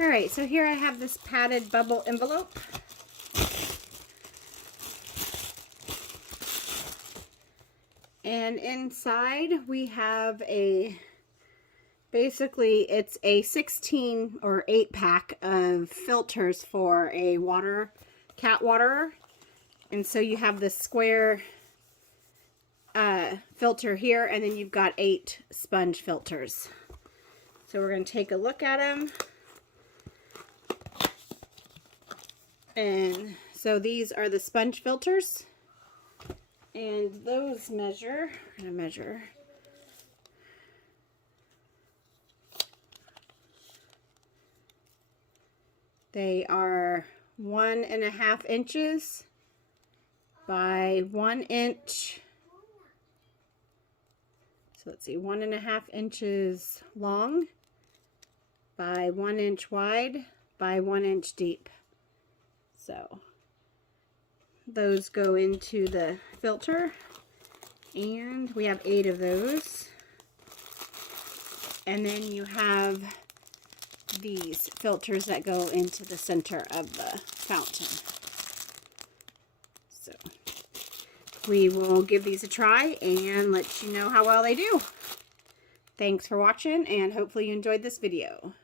Alright, so here I have this padded bubble envelope. And inside we have basically it's a 16 or 8 pack of filters for a cat waterer. And so you have this square filter here, and then you've got 8 sponge filters. So we're going to take a look at them. And so these are the sponge filters. And those measure, we're going to measure. They are 1.5 inches by 1 inch. So let's see, 1.5 inches long by 1 inch wide by 1 inch deep. So those go into the filter, and we have 8 of those. And then you have these filters that go into the center of the fountain. So we will give these a try and let you know how well they do. Thanks for watching, and hopefully you enjoyed this video.